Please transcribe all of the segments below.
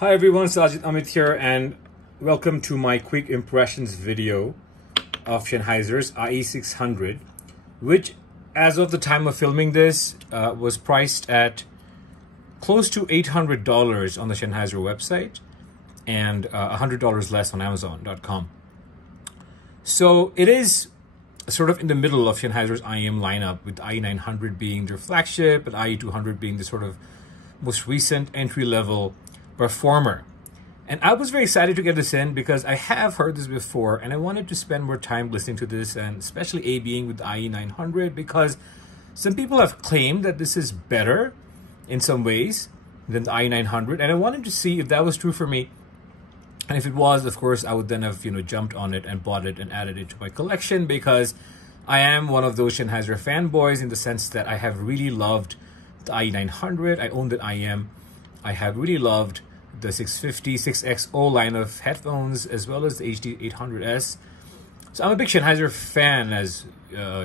Hi everyone, Sajid Amit here and welcome to my quick impressions video of Sennheiser's IE600, which as of the time of filming this was priced at close to $800 on the Sennheiser website and $100 less on Amazon.com. So it is sort of in the middle of Sennheiser's IEM lineup, with IE900 being their flagship and IE200 being the sort of most recent entry-level performer. And I was very excited to get this in because I have heard this before and I wanted to spend more time listening to this, and especially A being with the IE900, because some people have claimed that this is better in some ways than the IE900, and I wanted to see if that was true for me. And if it was, of course, I would then have, jumped on it and bought it and added it to my collection, because I am one of those Sennheiser fanboys in the sense that I have really loved the IE900. I own the IEM. I have really loved the 650, 6XO line of headphones, as well as the HD800S. So I'm a big Sennheiser fan, as a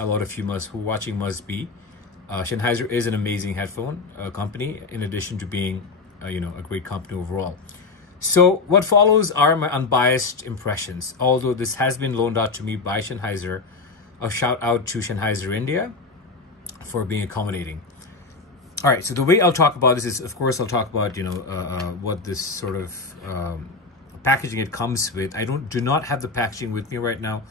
lot of you who are watching must be. Sennheiser is an amazing headphone company, in addition to being a great company overall. So what follows are my unbiased impressions. Although this has been loaned out to me by Sennheiser, a shout out to Sennheiser India for being accommodating. All right, so the way I'll talk about this is, of course, I'll talk about what this sort of packaging it comes with. I do not have the packaging with me right now,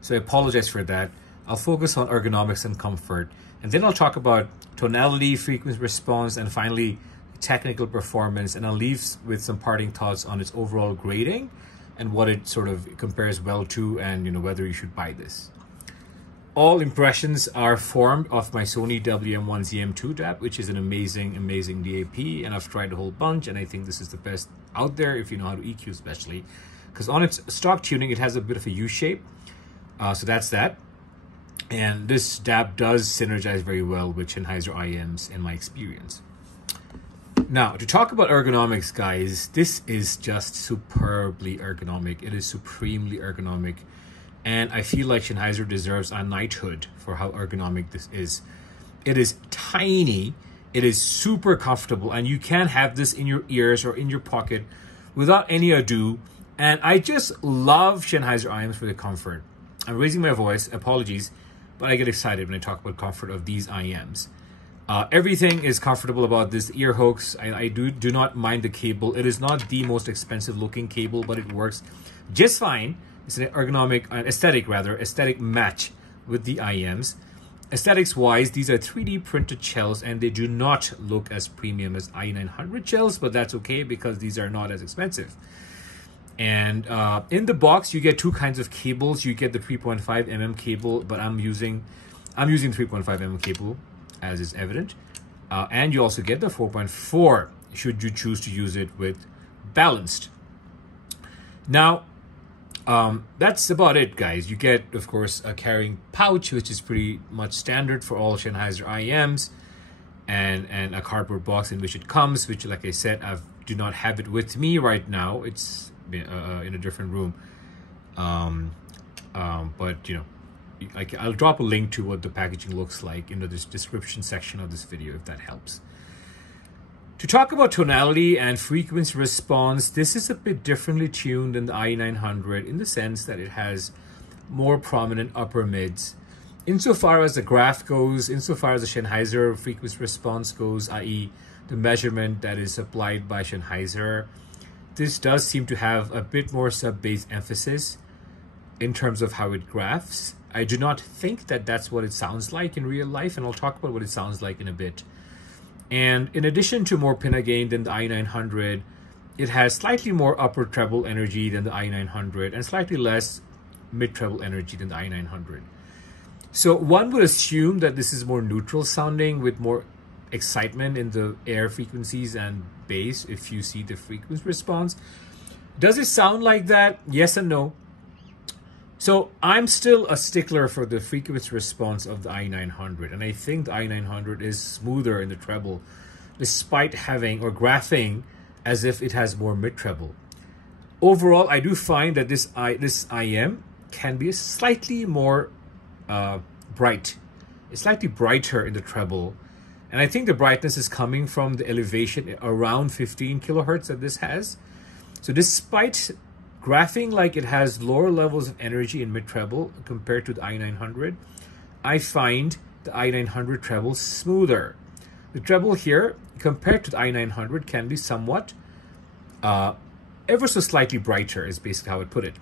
so I apologize for that. I'll focus on ergonomics and comfort, and then I'll talk about tonality, frequency response, and finally technical performance. And I'll leave with some parting thoughts on its overall grading and what it sort of compares well to, and whether you should buy this. All impressions are formed of my Sony WM1ZM2 DAP, which is an amazing DAP, and I've tried a whole bunch, and I think this is the best out there if you know how to EQ, especially because on its stock tuning it has a bit of a U shape. So that's that, and this DAP does synergize very well with Sennheiser IEMs in my experience. Now, to talk about ergonomics, guys, this is just superbly ergonomic. It is supremely ergonomic. And I feel like Sennheiser deserves a knighthood for how ergonomic this is. It is tiny, it is super comfortable, and you can have this in your ears or in your pocket without any ado. And I just love Sennheiser IEMs for the comfort. I'm raising my voice, apologies, but I get excited when I talk about comfort of these IEMs. Everything is comfortable about this. Ear hooks, I do not mind the cable. It is not the most expensive looking cable, but it works just fine. It's an aesthetic match with the IEMs. Aesthetics wise, these are 3D printed shells, and they do not look as premium as IE900 shells, but that's okay because these are not as expensive. And in the box, you get two kinds of cables. You get the 3.5 mm cable, but I'm using 3.5 mm cable, as is evident. And you also get the 4.4 should you choose to use it with balanced. Now, that's about it, guys. You get, of course, a carrying pouch, which is pretty much standard for all Sennheiser IEMs, and a cardboard box in which it comes, which, like I said, I do not have it with me right now. It's in a different room. But I'll drop a link to what the packaging looks like in the description section of this video, if that helps. To talk about tonality and frequency response, this is a bit differently tuned than the IE900 in the sense that it has more prominent upper mids. Insofar as the graph goes, insofar as the Sennheiser frequency response goes, i.e. the measurement that is applied by Sennheiser, this does seem to have a bit more sub-bass emphasis in terms of how it graphs. I do not think that that's what it sounds like in real life, and I'll talk about what it sounds like in a bit. And in addition to more pinna gain than the IE900, it has slightly more upper treble energy than the IE900 and slightly less mid treble energy than the IE900. So one would assume that this is more neutral sounding with more excitement in the air frequencies and bass if you see the frequency response. Does it sound like that? Yes and no. So I'm still a stickler for the frequency response of the IE900, and I think the IE900 is smoother in the treble, despite having or graphing as if it has more mid-treble. Overall, I do find that this IEM can be slightly more bright. It's slightly brighter in the treble, And I think the brightness is coming from the elevation around 15 kilohertz that this has. So despite graphing like it has lower levels of energy in mid-treble compared to the i900, I find the i900 treble smoother. The treble here, compared to the i900, can be somewhat, ever so slightly brighter, is basically how I would put it.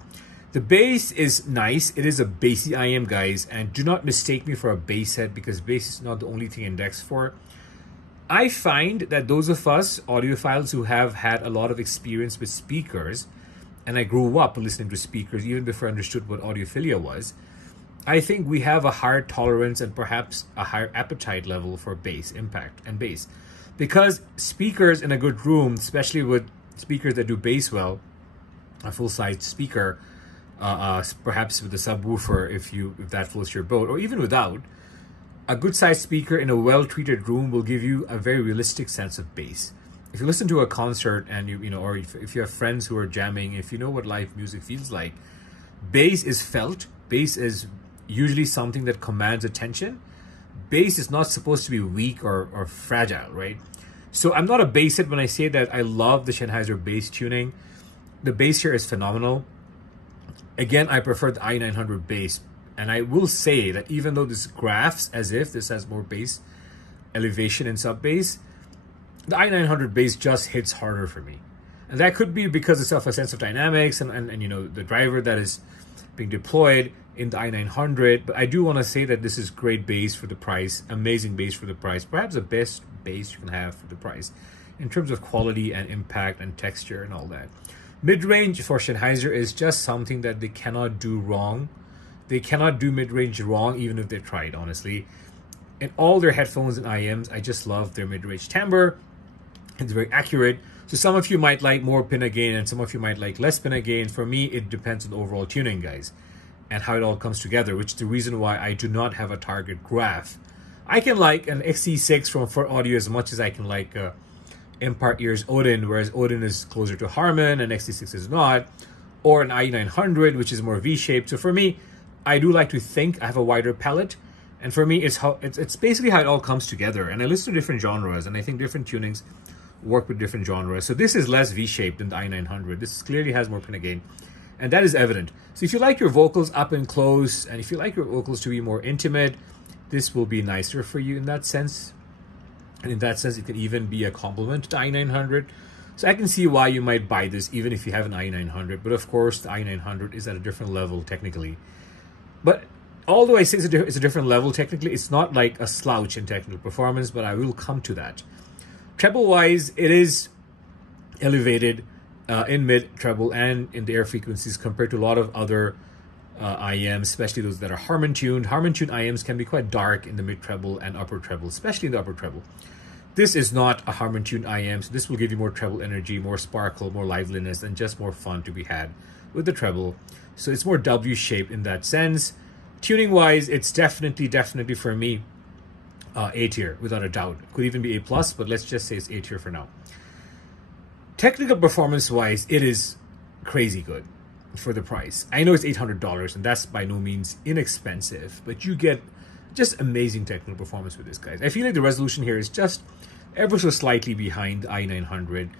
The bass is nice. It is a bassy IM, guys, and do not mistake me for a bass head, because bass is not the only thing indexed for. I find that those of us audiophiles who have had a lot of experience with speakers, and I grew up listening to speakers even before I understood what audiophilia was, I think we have a higher tolerance and perhaps a higher appetite level for bass, impact, and bass. Because speakers in a good room, especially with speakers that do bass well, a full-sized speaker, perhaps with a subwoofer if that floats your boat, or even without, a good-sized speaker in a well-treated room will give you a very realistic sense of bass. If you listen to a concert and or if you have friends who are jamming, if you know what live music feels like, bass is felt. Bass is usually something that commands attention. Bass is not supposed to be weak or fragile, right? So I'm not a bass head when I say that I love the Sennheiser bass tuning. The bass here is phenomenal. Again, I prefer the i900 bass. And I will say that even though this graphs as if this has more bass elevation and sub bass, the i900 bass just hits harder for me. And that could be because of a sense of dynamics and the driver that is being deployed in the i900. But I do want to say that this is great bass for the price, amazing bass for the price, perhaps the best bass you can have for the price in terms of quality and impact and texture and all that. Mid-range for Sennheiser is just something that they cannot do wrong. They cannot do mid-range wrong, even if they tried, honestly. In all their headphones and IMs, I just love their mid-range timbre. It's very accurate. So some of you might like more pinna gain and some of you might like less pinna gain. For me, it depends on the overall tuning, guys, and how it all comes together, which is the reason why I do not have a target graph. I can like an XE6 from For Audio as much as I can like Empire Ears Odin, whereas Odin is closer to Harman and XE6 is not, or an i900, which is more V-shaped. So for me, I do like to think I have a wider palette, and for me, it's basically how it all comes together. And I listen to different genres, and I think different tunings work with different genres. So this is less V-shaped than the i900. This clearly has more pinna gain, and that is evident. So if you like your vocals up and close, and if you like your vocals to be more intimate, this will be nicer for you in that sense. And in that sense, it can even be a complement to the i900. So I can see why you might buy this even if you have an i900. But of course, the i900 is at a different level technically. But although I say it's a different level technically, it's not like a slouch in technical performance, but I will come to that. Treble-wise, it is elevated in mid-treble and in the air frequencies compared to a lot of other IMs, especially those that are Harman-tuned. Harman-tuned IMs can be quite dark in the mid-treble and upper treble, especially in the upper treble. This is not a Harman-tuned IM, so this will give you more treble energy, more sparkle, more liveliness, and just more fun to be had with the treble. So it's more W-shaped in that sense. Tuning-wise, it's definitely for me A tier, without a doubt. Could even be A+, but let's just say it's A tier for now. Technical performance-wise, it is crazy good for the price. I know it's $800, and that's by no means inexpensive, but you get just amazing technical performance with this, guys. I feel like the resolution here is just ever so slightly behind the i900.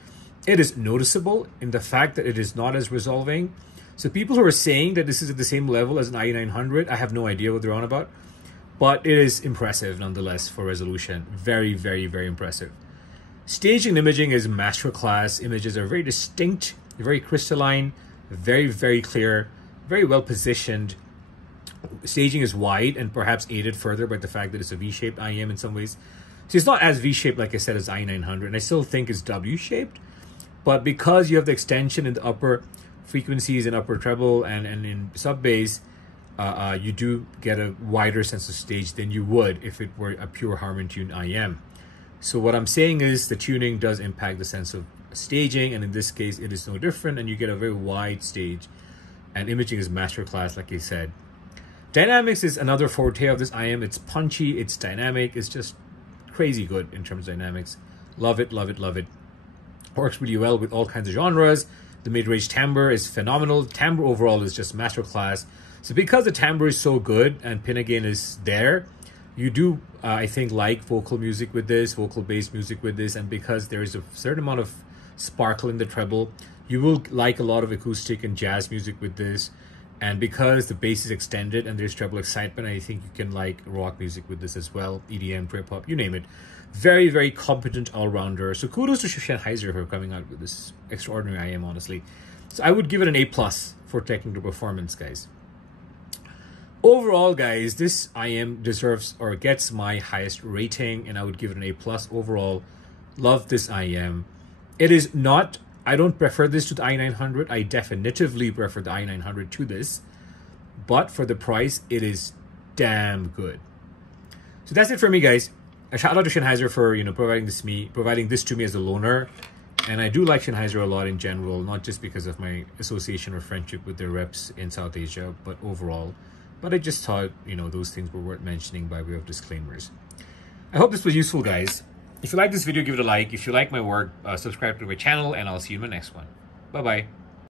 It is noticeable in the fact that it is not as resolving. So people who are saying that this is at the same level as an i900, I have no idea what they're on about, but it is impressive nonetheless for resolution. Very, very, very impressive. Staging and imaging is masterclass. Images are very distinct, very crystalline, very, very clear, very well positioned. Staging is wide and perhaps aided further by the fact that it's a V-shaped IM in some ways. So it's not as V-shaped, like I said, as i900, and I still think it's W-shaped. But because you have the extension in the upper frequencies and upper treble and in sub-bass, you do get a wider sense of stage than you would if it were a pure Harman-tuned IM. So what I'm saying is the tuning does impact the sense of staging, and in this case, it is no different, and you get a very wide stage. And imaging is masterclass, like I said. Dynamics is another forte of this IM. It's punchy, it's dynamic, it's just crazy good in terms of dynamics. Love it, love it, love it. Works really well with all kinds of genres. The mid-range timbre is phenomenal. Timbre overall is just masterclass. So because the timbre is so good and pinna gain is there, you do, I think, like vocal music with this, vocal-based music with this, and because there is a certain amount of sparkle in the treble, you will like a lot of acoustic and jazz music with this. And because the bass is extended and there's treble excitement, I think you can like rock music with this as well, EDM, trip hop, you name it. Very, very competent all-rounder. So kudos to Sennheiser for coming out with this extraordinary IM, honestly. So I would give it an A+ for technical performance, guys. Overall, guys, this IM deserves or gets my highest rating, and I would give it an A+ overall. Love this IM. It is not, I don't prefer this to the i900. I definitively prefer the i900 to this, but for the price, it is damn good. So that's it for me, guys. A shout out to Sennheiser for providing this to me as a loaner. And I do like Sennheiser a lot in general, not just because of my association or friendship with their reps in South Asia, but overall. But I just thought, those things were worth mentioning by way of disclaimers. I hope this was useful, guys. If you like this video, give it a like. If you like my work, subscribe to my channel, and I'll see you in my next one. Bye-bye.